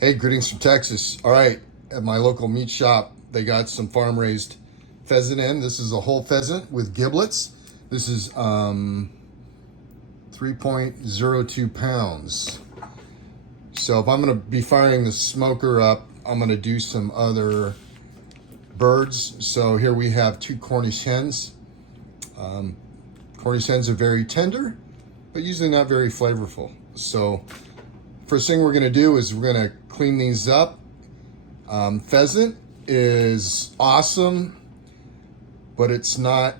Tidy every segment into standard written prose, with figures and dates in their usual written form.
Hey, greetings from Texas. All right, at my local meat shop, they got some farm-raised pheasant in. This is a whole pheasant with giblets. This is 3.02 pounds. So if I'm gonna be firing the smoker up, I'm gonna do some other birds. So here we have two Cornish hens. Cornish hens are very tender, but usually not very flavorful. So first thing we're gonna do is we're gonna clean these up. Pheasant is awesome, but it's not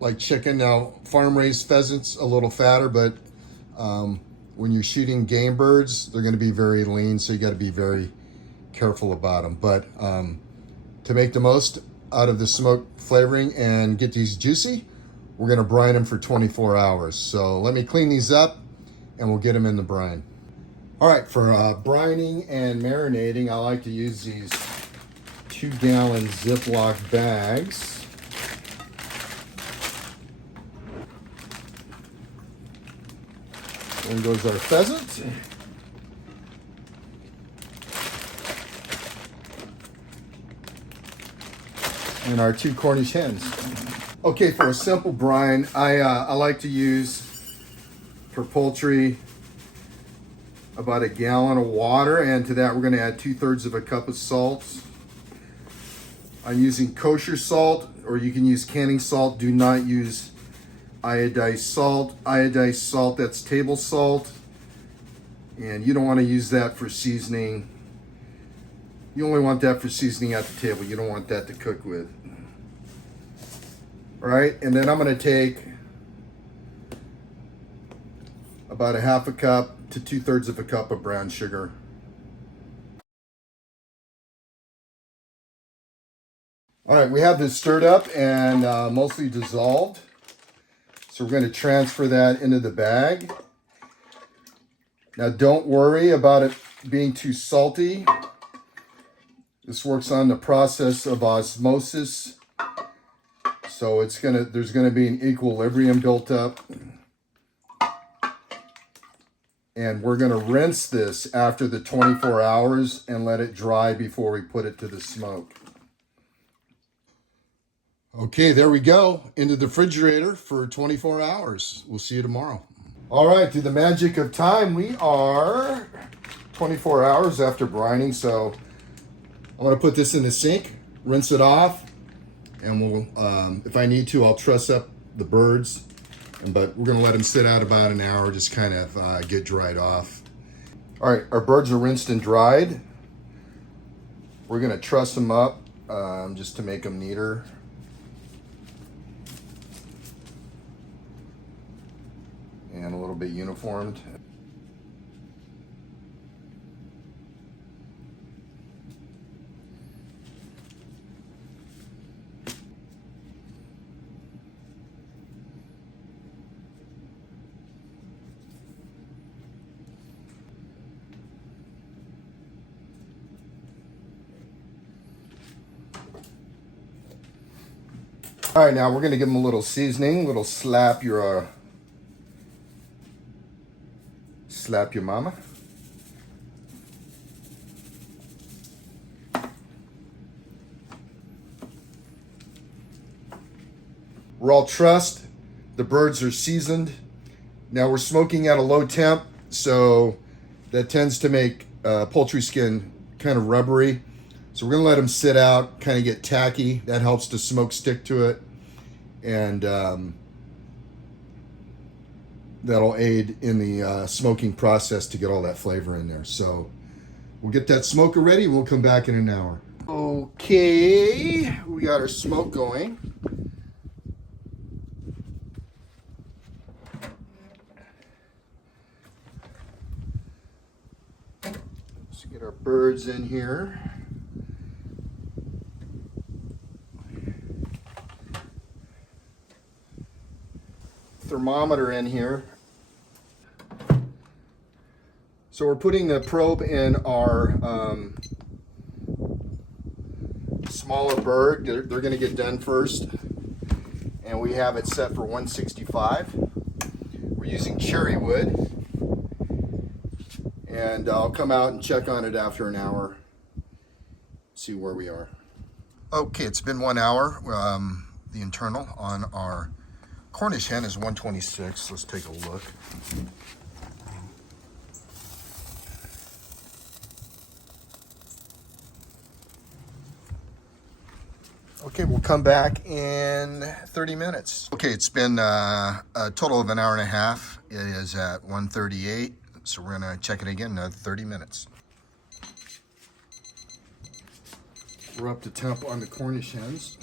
like chicken. Now, farm-raised pheasants a little fatter, but when you're shooting game birds, they're gonna be very lean, so you gotta be very careful about them. But to make the most out of the smoke flavoring and get these juicy, we're gonna brine them for 24 hours. So let me clean these up and we'll get them in the brine. All right, for brining and marinating, I like to use these 2-gallon Ziploc bags. In goes our pheasant. And our two Cornish hens. Okay, for a simple brine, I like to use, for poultry, about 1 gallon of water, and to that we're going to add 2/3 of a cup of salt. I'm using kosher salt, or you can use canning salt. Do not use iodized salt. Iodized salt, that's table salt, and you don't want to use that for seasoning. You only want that for seasoning at the table. You don't want that to cook with. All right, and then I'm going to take about 1/2 cup to 2/3 of a cup of brown sugar. All right, we have this stirred up and mostly dissolved. So we're going to transfer that into the bag. Now don't worry about it being too salty. This works on the process of osmosis. So there's gonna be an equilibrium built up. And we're gonna rinse this after the 24 hours and let it dry before we put it to the smoke. Okay, there we go. Into the refrigerator for 24 hours. We'll see you tomorrow. All right, through the magic of time, we are 24 hours after brining. So I'm gonna put this in the sink, rinse it off, and we'll, if I need to, I'll truss up the birds. But we're gonna let them sit out about an hour, just kind of get dried off. All right, our birds are rinsed and dried. We're gonna truss them up just to make them neater. And a little bit uniformed. All right, now we're gonna give them a little seasoning, a little slap your mama. We're all trussed. The birds are seasoned. Now we're smoking at a low temp, so that tends to make poultry skin kind of rubbery. So we're gonna let them sit out, kind of get tacky. That helps the smoke stick to it. And that'll aid in the smoking process to get all that flavor in there. So we'll get that smoker ready. We'll come back in an hour. Okay, we got our smoke going. Let's get our birds in here. Thermometer in here. So we're putting the probe in our smaller bird. They're going to get done first, and we have it set for 165. We're using cherry wood, and I'll come out and check on it after an hour, see where we are. Okay, it's been 1 hour. The internal on our Cornish hen is 126. Let's take a look. Okay, we'll come back in 30 minutes. Okay, it's been a total of an hour and a half. It is at 138, so we're gonna check it again in another 30 minutes. We're up to temp on the Cornish hens.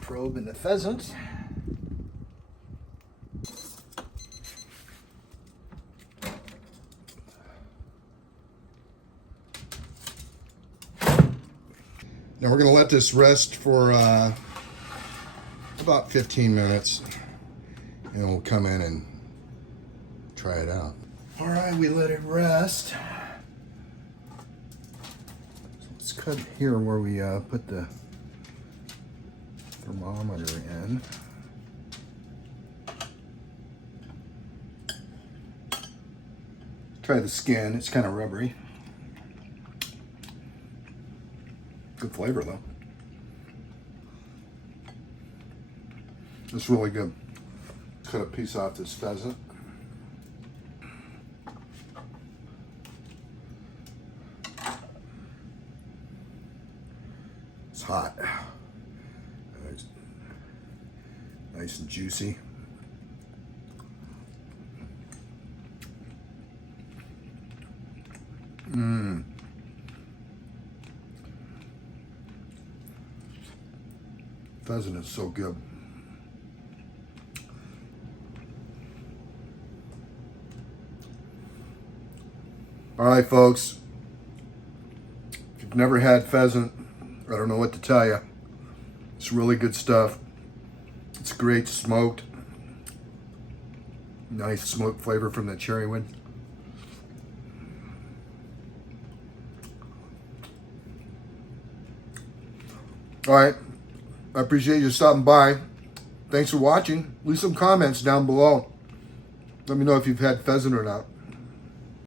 Probe in the pheasant. Now we're going to let this rest for about 15 minutes, and we'll come in and try it out. All right, we let it rest. So let's cut here where we put the thermometer in. Try the skin, it's kind of rubbery. Good flavor though. It's really good. Cut a piece off this pheasant. It's hot. Nice and juicy. Mmm. Pheasant is so good. All right, folks. If you've never had pheasant, I don't know what to tell you. It's really good stuff. It's great smoked. Nice smoked flavor from the cherry wood. All right. I appreciate you stopping by. Thanks for watching. Leave some comments down below. Let me know if you've had pheasant or not.